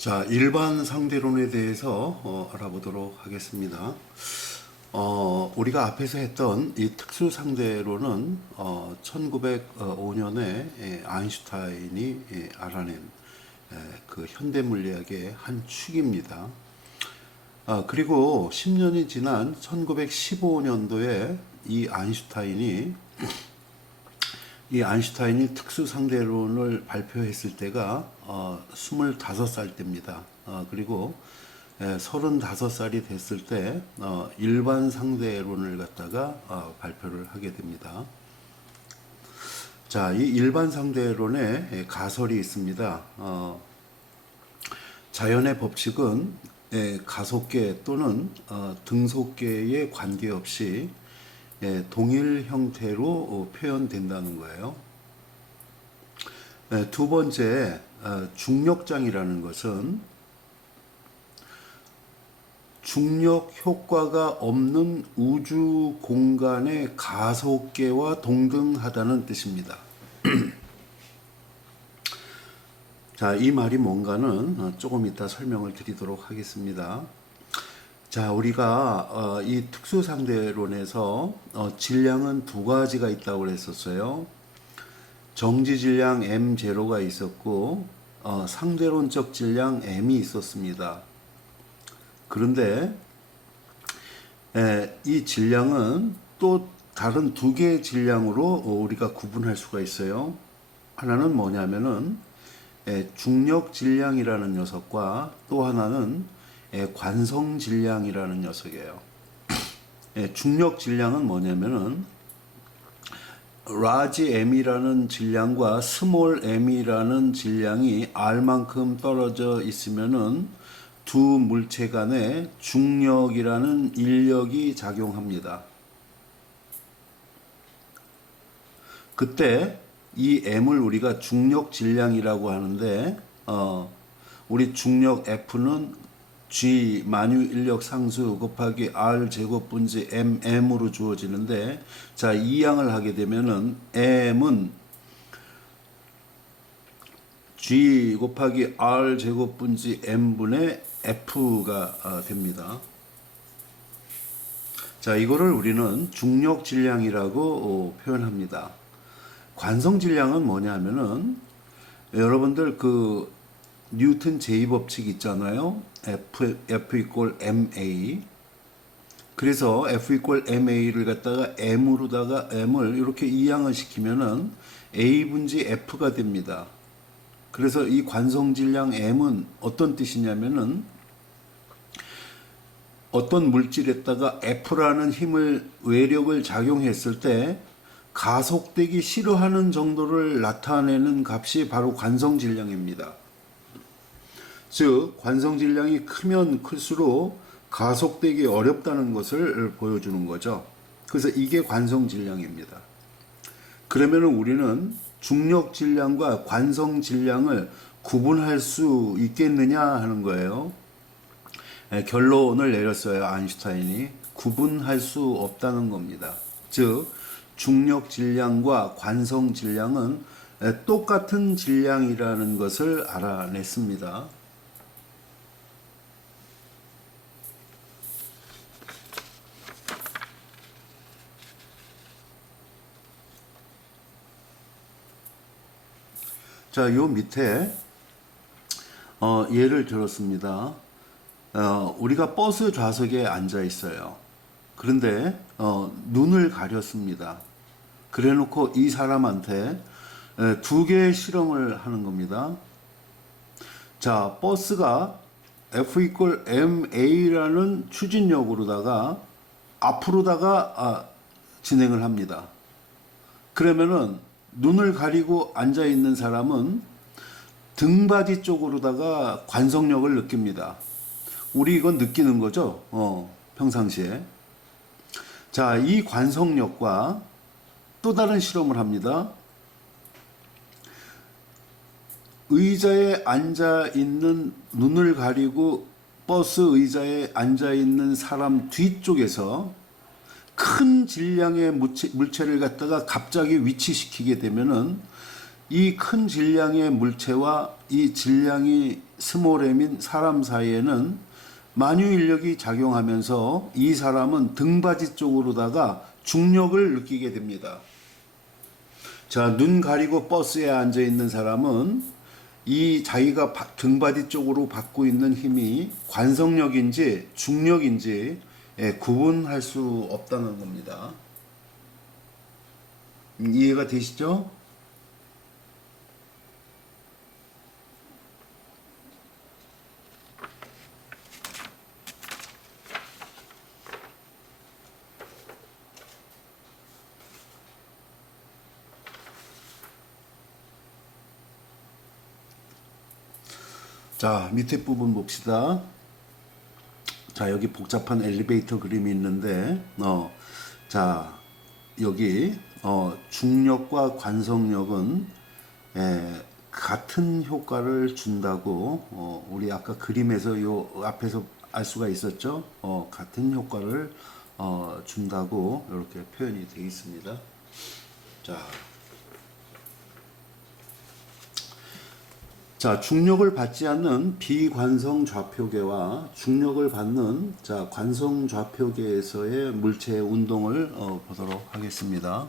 자, 일반 상대론에 대해서 알아보도록 하겠습니다. 우리가 앞에서 했던 이 특수 상대론은 1905년에 아인슈타인이 알아낸 그 현대 물리학의 한 축입니다. 그리고 10년이 지난 1915년도에 이 아인슈타인이 특수 상대론을 발표했을 때가 25살 때입니다. 그리고 35살이 됐을 때 일반 상대론을 갖다가 발표를 하게 됩니다. 자, 이 일반 상대론에 가설이 있습니다. 자연의 법칙은 가속계 또는 등속계에 관계없이 동일 형태로 표현된다는 거예요. 두 번째, 중력장이라는 것은 중력 효과가 없는 우주 공간의 가속계와 동등하다는 뜻입니다. 자, 이 말이 뭔가는 조금 이따 설명을 드리도록 하겠습니다. 자, 우리가 이 특수상대론에서 질량은 두 가지가 있다고 그랬었어요. 정지질량 M0가 있었고 상대론적 질량 M이 있었습니다. 그런데 이 질량은 또 다른 두 개의 질량으로 우리가 구분할 수가 있어요. 하나는 뭐냐면은 중력 질량이라는 녀석과 또 하나는 관성 질량이라는 녀석이에요. 중력 질량은 뭐냐면은 라지 m이라는 질량과 스몰 m이라는 질량이 r만큼 떨어져 있으면은 두 물체 간에 중력이라는 인력이 작용합니다. 그때 이 m을 우리가 중력 질량이라고 하는데 우리 중력 F는 G 만유 인력 상수 곱하기 R 제곱분지 mm으로 주어지는데, 자, 이 양을 하게 되면은 m은 G 곱하기 R 제곱분지 m분의 F가 됩니다. 자, 이거를 우리는 중력 질량이라고 표현합니다. 관성 질량은 뭐냐면은 여러분들 그 뉴턴 제2법칙 있잖아요. F equal ma. 그래서 F equal ma를 갖다가 m을 이렇게 이항을 시키면은 a 분지 F가 됩니다. 그래서 이 관성 질량 m은 어떤 뜻이냐면은 어떤 물질에다가 F라는 외력을 작용했을 때 가속되기 싫어하는 정도를 나타내는 값이 바로 관성 질량입니다. 즉, 관성 질량이 크면 클수록 가속되기 어렵다는 것을 보여주는 거죠. 그래서 이게 관성 질량입니다. 그러면 우리는 중력 질량과 관성 질량을 구분할 수 있겠느냐 하는 거예요. 결론을 내렸어요. 아인슈타인이 구분할 수 없다는 겁니다. 즉, 중력 질량과 관성 질량은 똑같은 질량이라는 것을 알아냈습니다. 자, 요 밑에 예를 들었습니다. 우리가 버스 좌석에 앉아 있어요. 그런데 눈을 가렸습니다. 그래 놓고 이 사람한테 두 개의 실험을 하는 겁니다. 자, 버스가 F equal ma라는 추진력으로다가 앞으로다가 진행을 합니다. 그러면은 눈을 가리고 앉아 있는 사람은 등받이 쪽으로다가 관성력을 느낍니다. 우리 이건 느끼는 거죠. 평상시에. 자, 이 관성력과 또 다른 실험을 합니다. 의자에 앉아 있는, 눈을 가리고 버스 의자에 앉아 있는 사람 뒤쪽에서 큰 질량의 물체를 갖다가 갑자기 위치시키게 되면은 이 큰 질량의 물체와 이 질량이 스몰 m인 사람 사이에는 만유인력이 작용하면서 이 사람은 등받이 쪽으로다가 중력을 느끼게 됩니다. 자, 눈 가리고 버스에 앉아 있는 사람은 이 자기가 등받이 쪽으로 받고 있는 힘이 관성력인지 중력인지 구분할 수 없다는 겁니다. 이해가 되시죠? 자, 밑에 부분 봅시다. 자, 여기 복잡한 엘리베이터 그림이 있는데, 자, 여기, 중력과 관성력은, 같은 효과를 준다고, 우리 아까 그림에서 요 앞에서 알 수가 있었죠? 같은 효과를, 준다고, 이렇게 표현이 되어 있습니다. 자, 중력을 받지 않는 비관성 좌표계와 중력을 받는 관성 좌표계에서의 물체의 운동을 보도록 하겠습니다.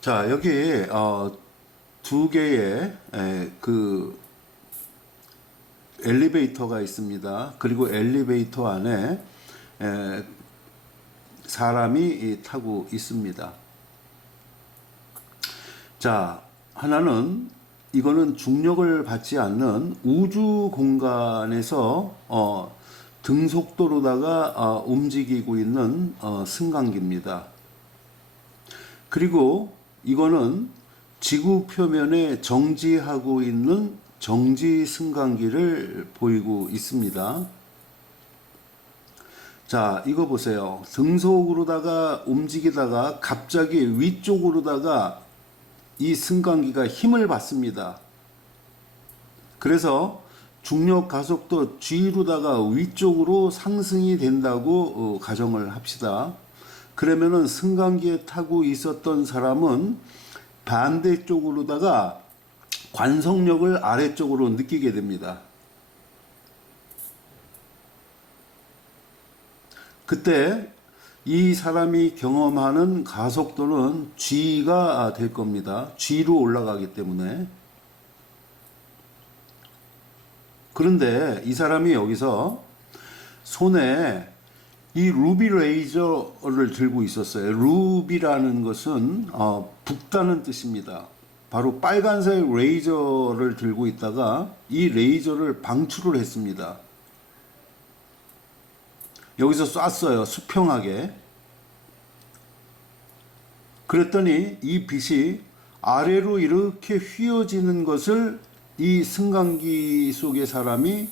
자, 여기 두 개의 그 엘리베이터가 있습니다. 그리고 엘리베이터 안에 사람이 타고 있습니다. 자, 하나는 이거는 중력을 받지 않는 우주 공간에서 등속도로다가 움직이고 있는 승강기입니다. 그리고 이거는 지구 표면에 정지하고 있는 정지 승강기를 보이고 있습니다. 자, 이거 보세요. 등속으로다가 움직이다가 갑자기 위쪽으로다가 이 승강기가 힘을 받습니다. 그래서 중력 가속도 G로다가 위쪽으로 상승이 된다고 가정을 합시다. 그러면은 승강기에 타고 있었던 사람은 반대쪽으로다가 관성력을 아래쪽으로 느끼게 됩니다. 그때 이 사람이 경험하는 가속도는 G가 될 겁니다. G로 올라가기 때문에. 그런데 이 사람이 여기서 손에 이 루비 레이저를 들고 있었어요. 루비라는 것은 붓다는 뜻입니다. 바로 빨간색 레이저를 들고 있다가 이 레이저를 방출을 했습니다. 여기서 쐈어요. 수평하게. 그랬더니 이 빛이 아래로 이렇게 휘어지는 것을 이 승강기 속의 사람이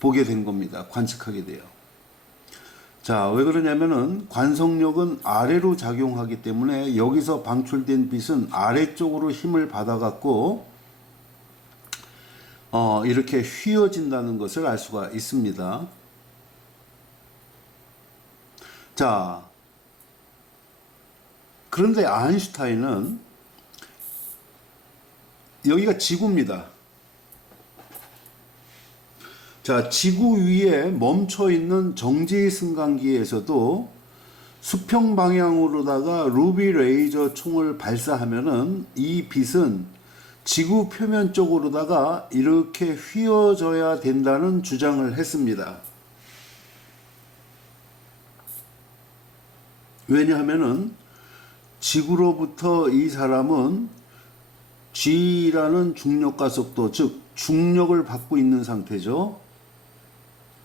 보게 된 겁니다. 관측하게 돼요. 자, 왜 그러냐면은 관성력은 아래로 작용하기 때문에 여기서 방출된 빛은 아래쪽으로 힘을 받아갖고 이렇게 휘어진다는 것을 알 수가 있습니다. 자, 그런데 아인슈타인은 여기가 지구입니다. 자, 지구 위에 멈춰 있는 정지 승강기에서도 수평 방향으로다가 루비 레이저 총을 발사하면은 이 빛은 지구 표면 쪽으로다가 이렇게 휘어져야 된다는 주장을 했습니다. 왜냐하면은 지구로부터 이 사람은 G라는 중력 가속도, 즉 중력을 받고 있는 상태죠.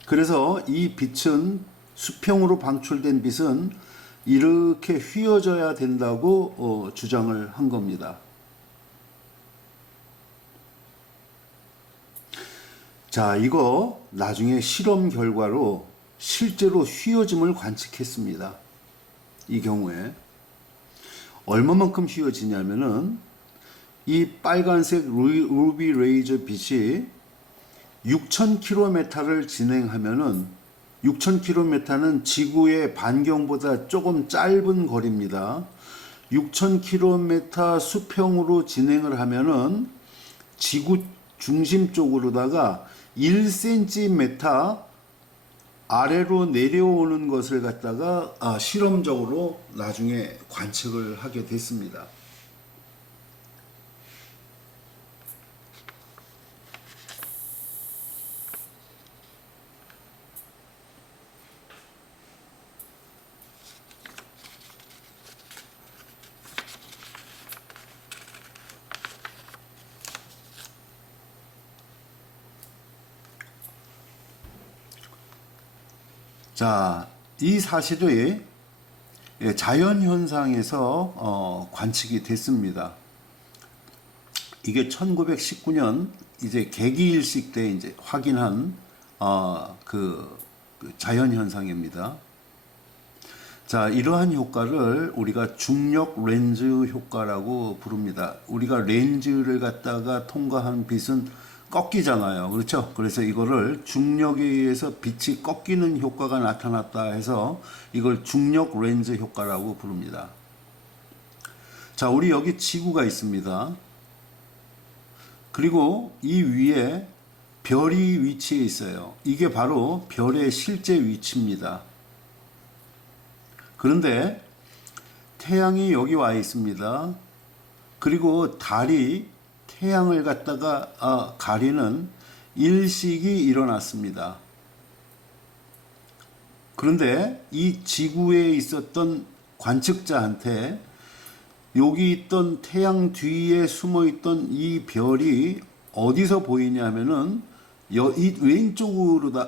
그래서 이 빛은 수평으로 방출된 빛은 이렇게 휘어져야 된다고 주장을 한 겁니다. 자, 이거 나중에 실험 결과로 실제로 휘어짐을 관측했습니다. 이 경우에 얼마만큼 휘어지냐면은 이 빨간색 루비 레이저 빛이 6,000km를 진행하면은 6,000km는 지구의 반경보다 조금 짧은 거리입니다. 6,000km 수평으로 진행을 하면은 지구 중심 쪽으로다가 1cm 아래로 내려오는 것을 갖다가 실험적으로 나중에 관측을 하게 됐습니다. 자, 이 사실이 자연현상에서 관측이 됐습니다. 이게 1919년 이제 개기일식 때 이제 확인한 그 자연현상입니다. 자, 이러한 효과를 우리가 중력 렌즈 효과라고 부릅니다. 우리가 렌즈를 갖다가 통과한 빛은 꺾이잖아요. 그렇죠? 그래서 이거를 중력에 의해서 빛이 꺾이는 효과가 나타났다 해서 이걸 중력 렌즈 효과라고 부릅니다. 자, 우리 여기 지구가 있습니다. 그리고 이 위에 별이 위치해 있어요. 이게 바로 별의 실제 위치입니다. 그런데 태양이 여기 와 있습니다. 그리고 달이 태양을 갖다가 가리는 일식이 일어났습니다. 그런데 이 지구에 있었던 관측자한테 여기 있던 태양 뒤에 숨어 있던 이 별이 어디서 보이냐면은 이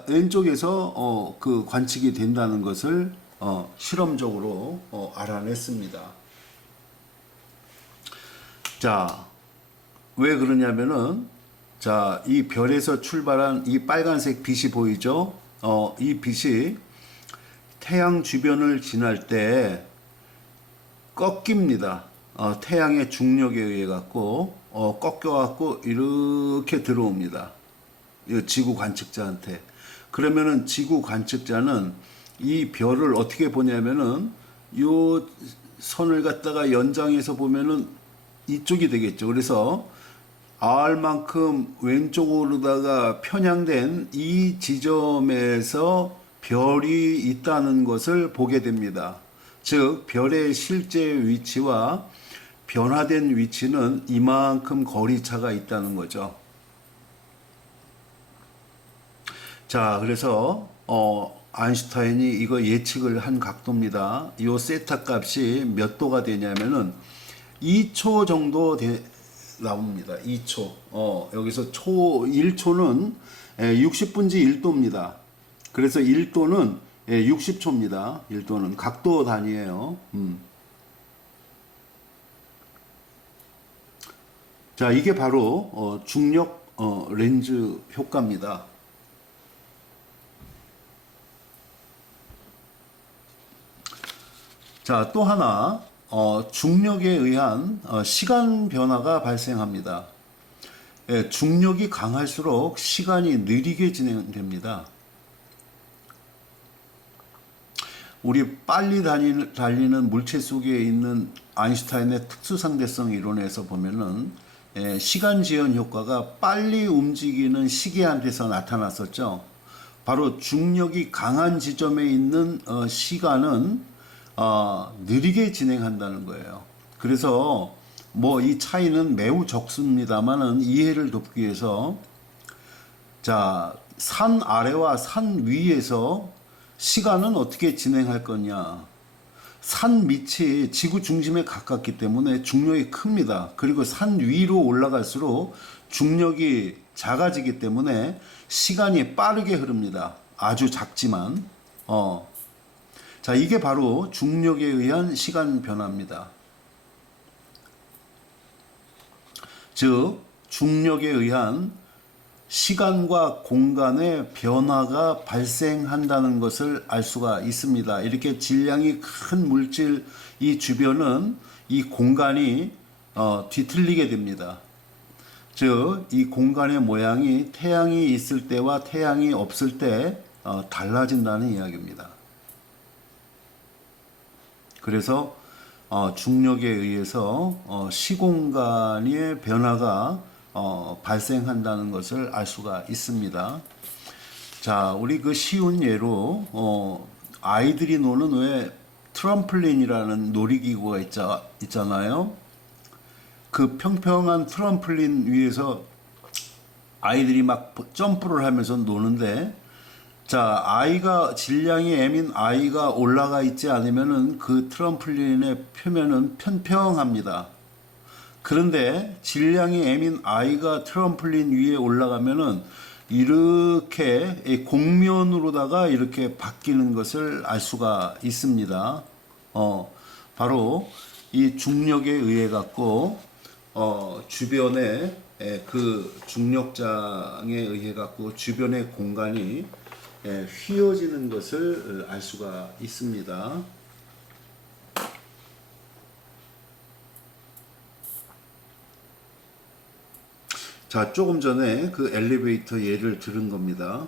왼쪽에서 그 관측이 된다는 것을 실험적으로 알아냈습니다. 자, 왜 그러냐면은 자, 이 별에서 출발한 이 빨간색 빛이 보이죠? 이 빛이 태양 주변을 지날 때 꺾입니다. 태양의 중력에 의해 갖고 꺾여 갖고 이렇게 들어옵니다. 이 지구 관측자한테. 그러면은 지구 관측자는 이 별을 어떻게 보냐면은 요 선을 갖다가 연장해서 보면은 이쪽이 되겠죠. 그래서 R만큼 왼쪽으로다가 편향된 이 지점에서 별이 있다는 것을 보게 됩니다. 즉, 별의 실제 위치와 변화된 위치는 이만큼 거리차가 있다는 거죠. 자, 그래서 아인슈타인이 이거 예측을 한 각도입니다. 이 세타 값이 몇 도가 되냐면은 2초 정도 나옵니다. 2초. 여기서 1초는 60분지 1도입니다. 그래서 1도는 60초입니다. 1도는 각도 단위예요. 자, 이게 바로 중력 렌즈 효과입니다. 자, 또 하나 중력에 의한 시간 변화가 발생합니다. 중력이 강할수록 시간이 느리게 진행됩니다. 우리 빨리 달리는 물체 속에 있는 아인슈타인의 특수상대성 이론에서 보면은 시간 지연 효과가 빨리 움직이는 시계한테서 나타났었죠. 바로 중력이 강한 지점에 있는 시간은 느리게 진행한다는 거예요. 그래서 뭐 이 차이는 매우 적습니다만은 이해를 돕기 위해서 자, 산 아래와 산 위에서 시간은 어떻게 진행할 거냐. 산 밑이 지구 중심에 가깝기 때문에 중력이 큽니다. 그리고 산 위로 올라갈수록 중력이 작아지기 때문에 시간이 빠르게 흐릅니다. 아주 작지만. 자, 이게 바로 중력에 의한 시간 변화입니다. 즉, 중력에 의한 시간과 공간의 변화가 발생한다는 것을 알 수가 있습니다. 이렇게 질량이 큰 물질 이 주변은 이 공간이 뒤틀리게 됩니다. 즉, 이 공간의 모양이 태양이 있을 때와 태양이 없을 때 달라진다는 이야기입니다. 그래서 중력에 의해서 시공간의 변화가 발생한다는 것을 알 수가 있습니다. 자, 우리 그 쉬운 예로 아이들이 노는 왜 트럼플린이라는 놀이기구가 있잖아요. 그 평평한 트럼플린 위에서 아이들이 막 점프를 하면서 노는데, 자, 질량이 M인 아이가 올라가 있지 않으면은 그 트럼플린의 표면은 평평합니다. 그런데 질량이 M인 아이가 트럼플린 위에 올라가면은 이렇게 곡면으로다가 이렇게 바뀌는 것을 알 수가 있습니다. 바로 이 중력에 의해 갖고 주변에 그 중력장에 의해 갖고 주변의 공간이 휘어지는 것을 알 수가 있습니다. 자, 조금 전에 그 엘리베이터 예를 들은 겁니다.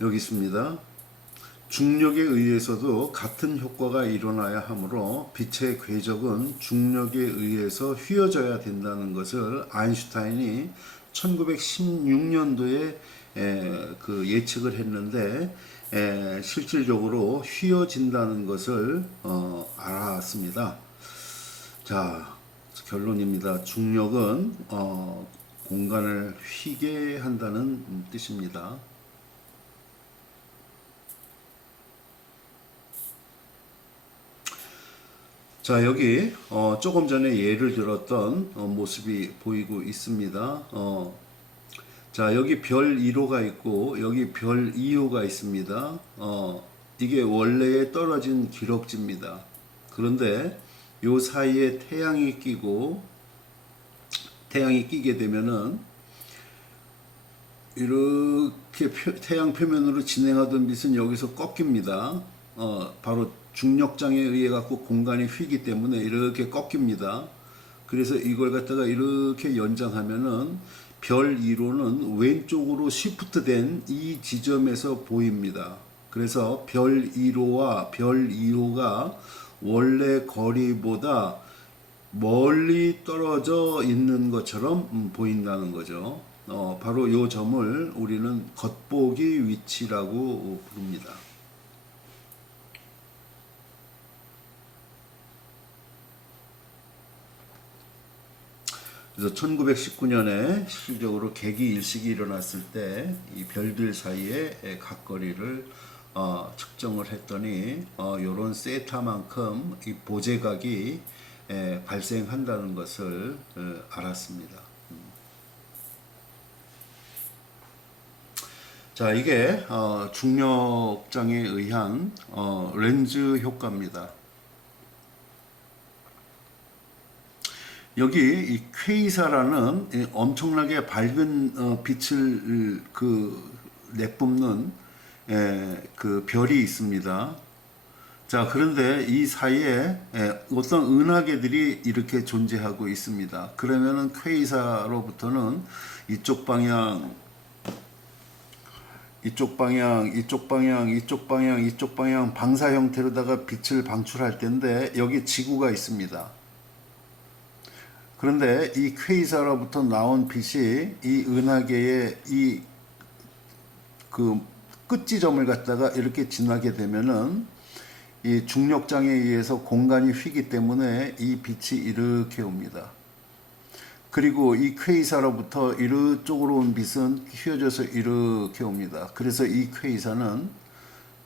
여기 있습니다. 중력에 의해서도 같은 효과가 일어나야 하므로 빛의 궤적은 중력에 의해서 휘어져야 된다는 것을 아인슈타인이 1916년도에 그 예측을 했는데 실질적으로 휘어진다는 것을 알았습니다. 자, 결론입니다. 중력은 공간을 휘게 한다는 뜻입니다. 자, 여기 조금 전에 예를 들었던 모습이 보이고 있습니다. 자, 여기 별 1호가 있고 여기 별 2호가 있습니다. 이게 원래에 떨어진 기럭지입니다. 그런데 요 사이에 태양이 끼게 되면은 이렇게 태양 표면으로 진행하던 빛은 여기서 꺾입니다. 바로 중력장에 의해 갖고 공간이 휘기 때문에 이렇게 꺾입니다. 그래서 이걸 갖다가 이렇게 연장하면은 별 1호는 왼쪽으로 시프트된 이 지점에서 보입니다. 그래서 별 1호와 별 2호가 원래 거리보다 멀리 떨어져 있는 것처럼 보인다는 거죠. 바로 이 점을 우리는 겉보기 위치라고 부릅니다. 그래서 1919년에 실질적으로 개기일식이 일어났을 때 이 별들 사이의 각거리를 측정을 했더니 요런 세타만큼 이 보제각이 발생한다는 것을 알았습니다. 자, 이게 중력장에 의한 렌즈 효과입니다. 여기 이 퀘이사라는 엄청나게 밝은 빛을 내뿜는 그 별이 있습니다. 자, 그런데 이 사이에 어떤 은하계들이 이렇게 존재하고 있습니다. 그러면은 퀘이사로부터는 이쪽 방향, 방사 형태로다가 빛을 방출할 텐데 여기 지구가 있습니다. 그런데 이 퀘이사로부터 나온 빛이 이 은하계의 이 그 끝지점을 갖다가 이렇게 지나게 되면은 이 중력장에 의해서 공간이 휘기 때문에 이 빛이 이렇게 옵니다. 그리고 이 퀘이사로부터 이쪽으로 온 빛은 휘어져서 이렇게 옵니다. 그래서 이 퀘이사는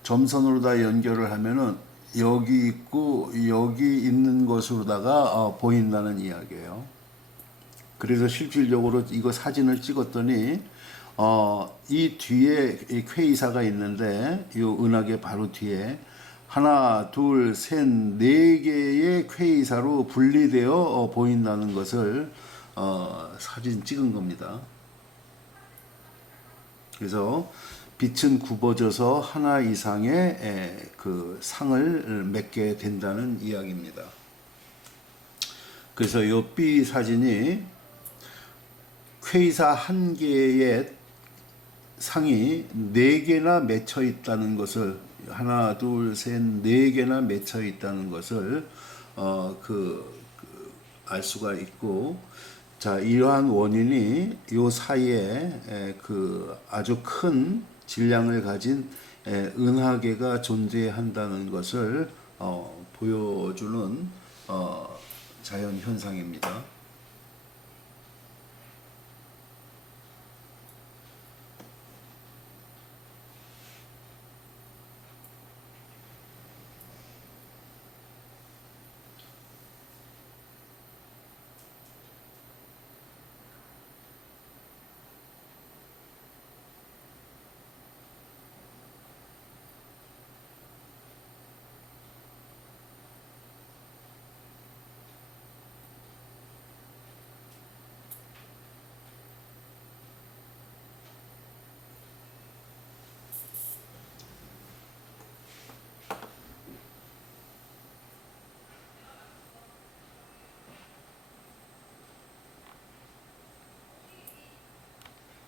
점선으로 다 연결을 하면은 여기 있고 여기 있는 것으로다가 보인다는 이야기예요. 그래서 실질적으로 이거 사진을 찍었더니 이 뒤에 이 퀘이사가 있는데 이 은하계 바로 뒤에 하나, 둘, 셋, 네 개의 퀘이사로 분리되어 보인다는 것을 사진 찍은 겁니다. 그래서 빛은 굽어져서 하나 이상의 그 상을 맺게 된다는 이야기입니다. 그래서 이 B 사진이 퀘이사 한 개의 상이 4개나 맺혀 있다는 것을, 하나 둘 셋 4개나 맺혀 있다는 것을 알 수가 있고, 자, 이러한 원인이 요 사이에 그 아주 큰 질량을 가진 은하계가 존재한다는 것을 보여주는 자연 현상입니다.